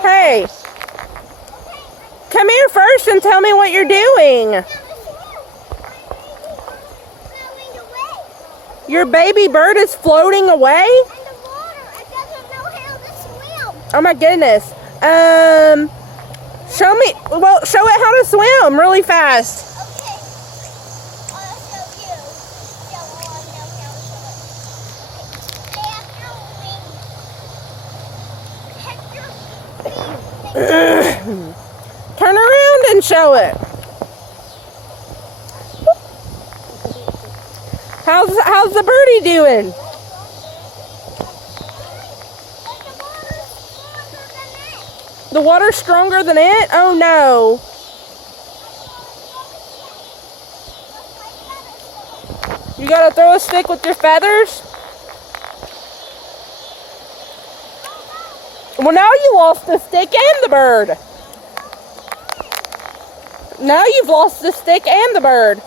Hey, come here first and tell me what you're doing. Your baby bird is floating away? Oh my goodness. Show it how to swim really fast. Turn around and show it. How's the birdie doing? The water's stronger than it? Oh no. You gotta throw a stick with your feathers? Well, now you lost the stick and the bird. Now you've lost the stick and the bird.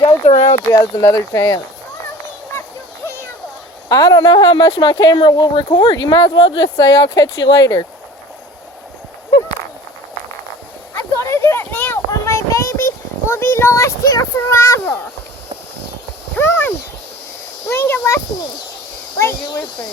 Goes around, she has another chance. I don't know how much my camera will record. You might as well just say, I'll catch you later. I've got to do it now or my baby will be lost here forever. Come on. Bring it with me. Wait. Bring it with me.